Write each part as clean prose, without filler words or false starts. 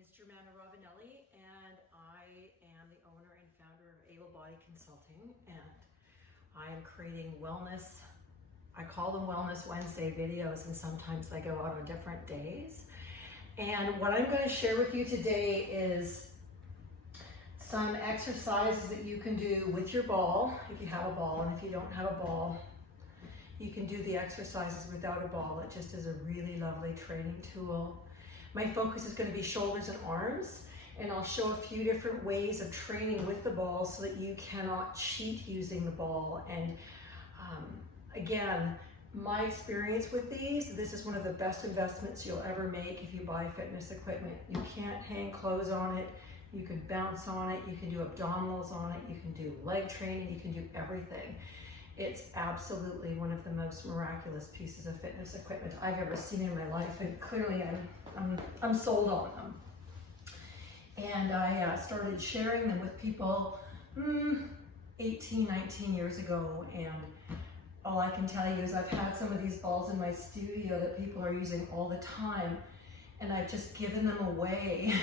is Germana Ravanelli, and I am the owner and founder of Able Body Consulting, and I am creating wellness, I call them Wellness Wednesday videos, and sometimes they go out on different days. And what I'm going to share with you today is some exercises that you can do with your ball, if you have a ball, and if you don't have a ball, you can do the exercises without a ball. It just is a really lovely training tool. My focus is going to be shoulders and arms, and I'll show a few different ways of training with the ball so that you cannot cheat using the ball. And again, my experience with these, this is one of the best investments you'll ever make if you buy fitness equipment. You can't hang clothes on it, you can bounce on it, you can do abdominals on it, you can do leg training, you can do everything. It's absolutely one of the most miraculous pieces of fitness equipment I've ever seen in my life, and clearly I'm sold on them. And I started sharing them with people 18, 19 years ago, and all I can tell you is I've had some of these balls in my studio that people are using all the time, and I've just given them away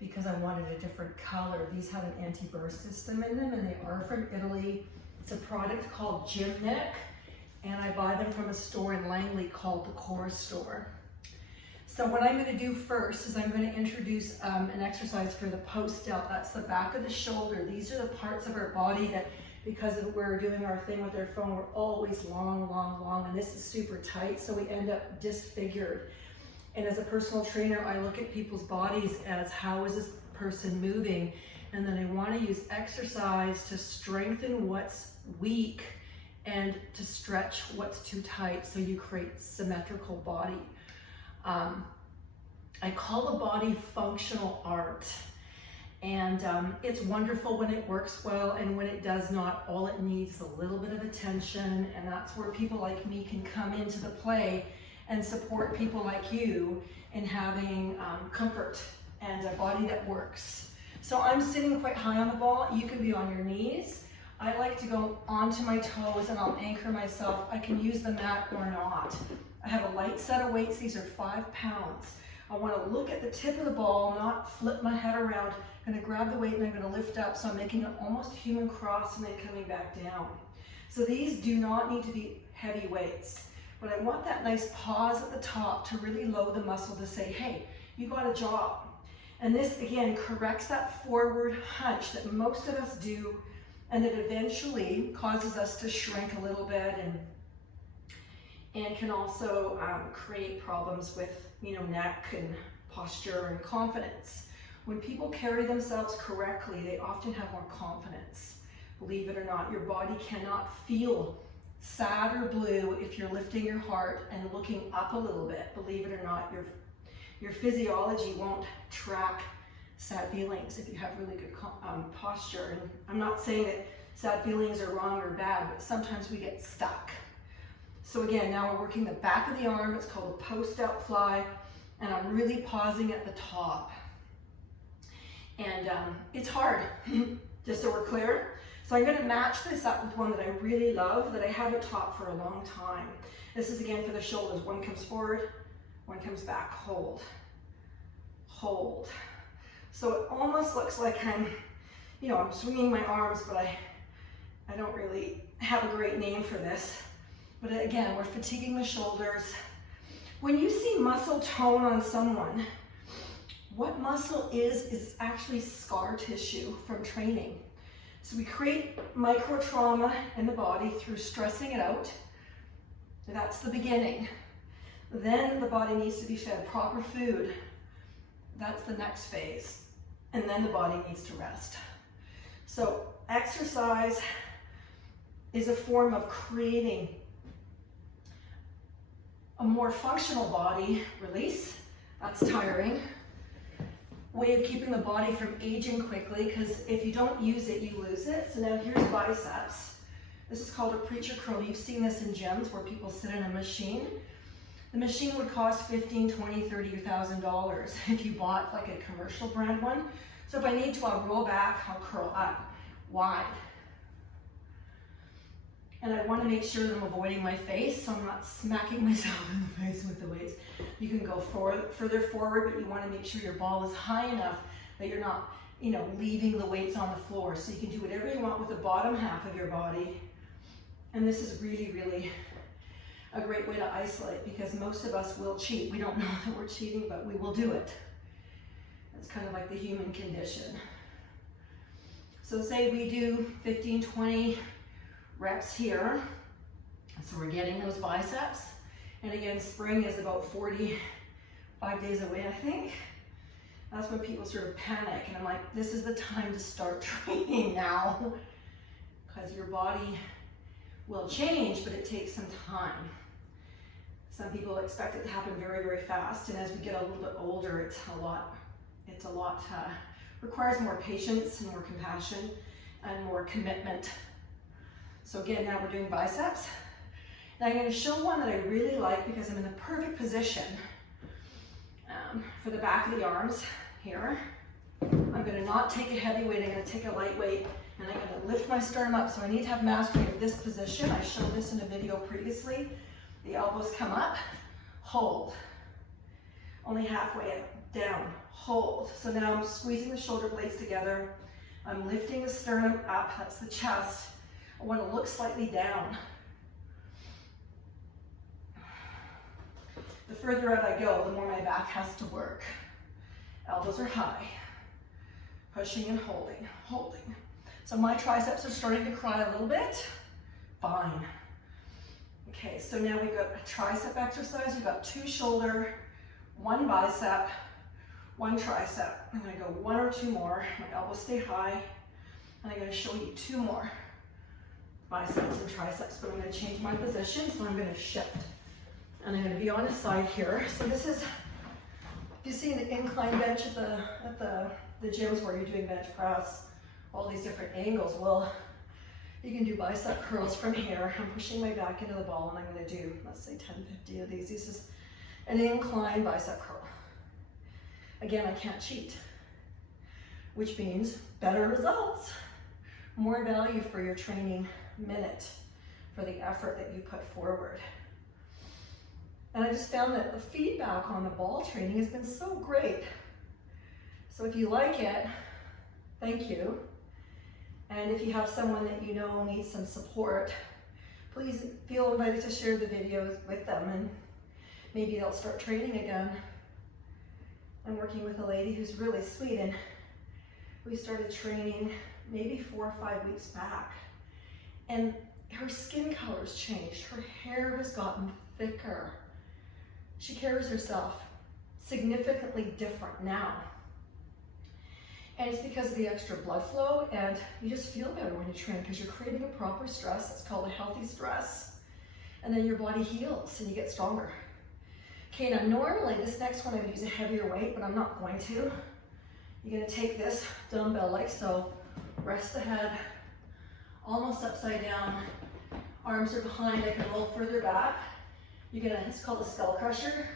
because I wanted a different color. These have an anti-burst system in them, and they are from Italy. It's a product called Gymnic, and I buy them from a store in Langley called the Core Store. So what I'm going to do first is I'm going to introduce an exercise for the post delt. That's the back of the shoulder. These are the parts of our body that, because we're doing our thing with our phone, we're always long, long, long, and this is super tight, so we end up disfigured. And as a personal trainer, I look at people's bodies as, how is this person moving? And then I want to use exercise to strengthen what's weak and to stretch what's too tight, so you create symmetrical body. I call the body functional art, and it's wonderful when it works well, and when it does not, all it needs is a little bit of attention, and that's where people like me can come into the play and support people like you in having comfort and a body that works. So I'm sitting quite high on the ball. You can be on your knees. I like to go onto my toes and I'll anchor myself. I can use the mat or not. I have a light set of weights. These are 5 pounds. I want to look at the tip of the ball, not flip my head around. I'm going to grab the weight and I'm going to lift up. So I'm making an almost human cross and then coming back down. So these do not need to be heavy weights, but I want that nice pause at the top to really load the muscle to say, hey, you got a job. And this, again, corrects that forward hunch that most of us do, and that eventually causes us to shrink a little bit, and can also create problems with, neck and posture and confidence. When people carry themselves correctly, they often have more confidence. Believe it or not, your body cannot feel sad or blue if you're lifting your heart and looking up a little bit. Believe it or not, your physiology won't track sad feelings if you have really good posture. And I'm not saying that sad feelings are wrong or bad, but sometimes we get stuck. So again, now we're working the back of the arm. It's called a post Delt Fly, and I'm really pausing at the top. And it's hard, just so we're clear. So I'm going to match this up with one that I really love that I haven't taught for a long time. This is again for the shoulders. One comes forward, one comes back. Hold, hold. So it almost looks like I'm swinging my arms, but I don't really have a great name for this. But again, we're fatiguing the shoulders. When you see muscle tone on someone, what muscle is actually scar tissue from training. So we create micro trauma in the body through stressing it out. That's the beginning. Then the body needs to be fed proper food. That's the next phase. And then the body needs to rest. So exercise is a form of creating a more functional body. Release, that's tiring. Way of keeping the body from aging quickly, because if you don't use it, you lose it. So now here's biceps. This is called a preacher curl. You've seen this in gyms where people sit in a machine. The machine would cost $15, $20, $30, $1,000 if you bought like a commercial brand one. So if I need to, I'll roll back, I'll curl up, wide. And I want to make sure that I'm avoiding my face, so I'm not smacking myself in the face with the weights. You can go further forward, but you want to make sure your ball is high enough that you're not, you know, leaving the weights on the floor. So you can do whatever you want with the bottom half of your body. And this is really, really a great way to isolate, because most of us will cheat. We don't know that we're cheating, but we will do it. It's kind of like the human condition. So say we do 15, 20 reps here. So we're getting those biceps. And again, spring is about 45 days away, I think. That's when people sort of panic. And I'm like, this is the time to start training now. Because your body will change, but it takes some time. Some people expect it to happen very, very fast. And as we get a little bit older, it's a lot, requires more patience and more compassion and more commitment. So again, now we're doing biceps. And I'm going to show one that I really like because I'm in the perfect position for the back of the arms here. I'm going to not take a heavy weight, I'm going to take a light weight, and I'm going to lift my sternum up. So I need to have mastery of this position. I showed this in a video previously. The elbows come up, hold. Only halfway down, hold. So now I'm squeezing the shoulder blades together. I'm lifting the sternum up, that's the chest. I want to look slightly down. The further out I go, the more my back has to work. Elbows are high. Pushing and holding, holding. So my triceps are starting to cry a little bit. Fine. Okay, so now we've got a tricep exercise. You've got 2 shoulder, 1 bicep, 1 tricep. I'm going to go 1 or 2 more. My elbows stay high. And I'm going to show you 2 more biceps and triceps, but I'm going to change my position, so I'm going to shift. And I'm going to be on the side here. So this is, if you see the incline bench at the gyms where you're doing bench press, all these different angles, well, you can do bicep curls from here. I'm pushing my back into the ball, and I'm going to do, let's say 10, 50 of these. This is an incline bicep curl. Again, I can't cheat, which means better results, more value for your training minute, for the effort that you put forward. And I just found that the feedback on the ball training has been so great. So if you like it, thank you. And if you have someone that you know needs some support, please feel invited to share the videos with them, and maybe they'll start training again. I'm working with a lady who's really sweet, and we started training maybe 4 or 5 weeks back. And her skin color's changed. Her hair has gotten thicker. She carries herself significantly different now. And it's because of the extra blood flow, and you just feel better when you train because you're creating a proper stress. It's called a healthy stress. And then your body heals and you get stronger. Okay, now normally this next one I would use a heavier weight, but I'm not going to. You're gonna take this dumbbell like so, rest the head, almost upside down. Arms are behind, I can roll further back. It's called a skull crusher.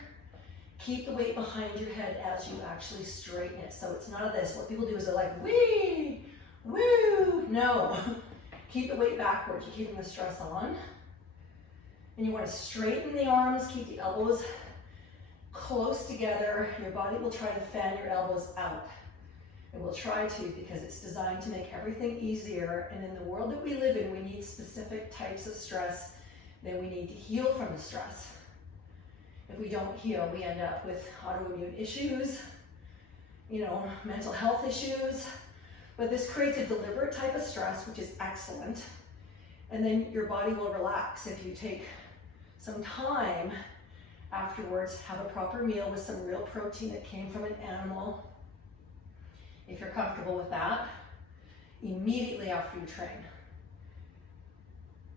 Keep the weight behind your head as you actually straighten it. So it's none of this. What people do is they're like, wee, woo. No, keep the weight backwards. You're keeping the stress on. And you want to straighten the arms, keep the elbows close together. Your body will try to fan your elbows out. It will try to, because it's designed to make everything easier. And in the world that we live in, we need specific types of stress. Then we need to heal from the stress. If we don't heal, we end up with autoimmune issues, mental health issues. But this creates a deliberate type of stress, which is excellent. And then your body will relax if you take some time afterwards, have a proper meal with some real protein that came from an animal. If you're comfortable with that, immediately after you train.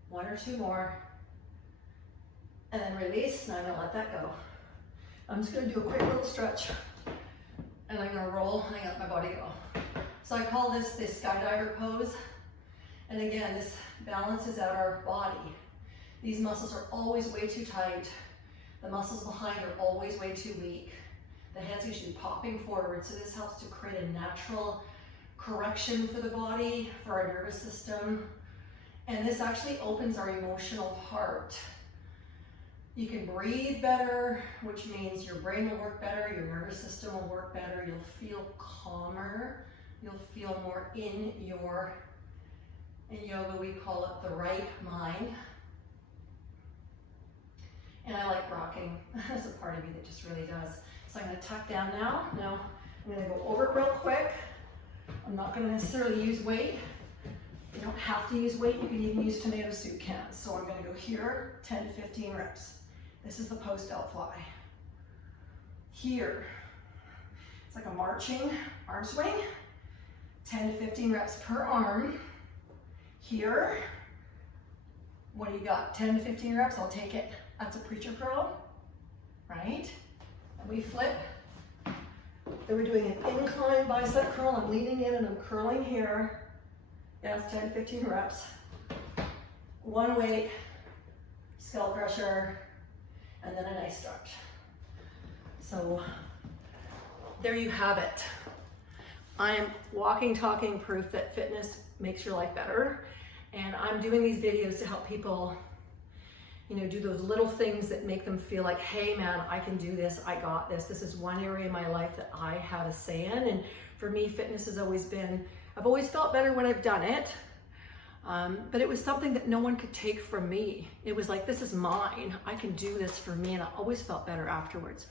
1 or 2 more. And then release, and I'm gonna let that go. I'm just gonna do a quick little stretch, and I'm gonna roll and I let my body go. So I call this the skydiver pose. And again, this balances out our body. These muscles are always way too tight. The muscles behind are always way too weak. The head's usually popping forward, so this helps to create a natural correction for the body, for our nervous system, And this actually opens our emotional heart. You can breathe better, which means your brain will work better, your nervous system will work better, you'll feel calmer, you'll feel more in yoga we call it the right mind. And I like rocking. There's a part of me that just really does. So I'm going to tuck down now. Now I'm going to go over it real quick. I'm not going to necessarily use weight. You don't have to use weight. You can even use tomato soup cans. So I'm going to go here, 10 to 15 reps. This is the post Delt Fly. Here, it's like a marching arm swing. 10 to 15 reps per arm. Here, what do you got? 10 to 15 reps, I'll take it. That's a preacher curl, right? And we flip. Then we're doing an incline bicep curl. I'm leaning in and I'm curling here. Yes, 10 to 15 reps. One weight, skull crusher, and then a nice stretch. So there you have it. I am walking, talking proof that fitness makes your life better. And I'm doing these videos to help people, you know, do those little things that make them feel like, hey man, I can do this, I got this. This is one area in my life that I have a say in. And for me, fitness has always been, I've always felt better when I've done it. But it was something that no one could take from me. It was like, this is mine. I can do this for me. And I always felt better afterwards.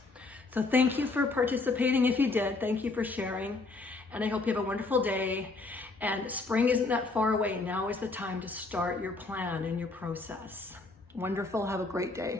So thank you for participating if you did. Thank you for sharing. And I hope you have a wonderful day. And spring isn't that far away. Now is the time to start your plan and your process. Wonderful. Have a great day.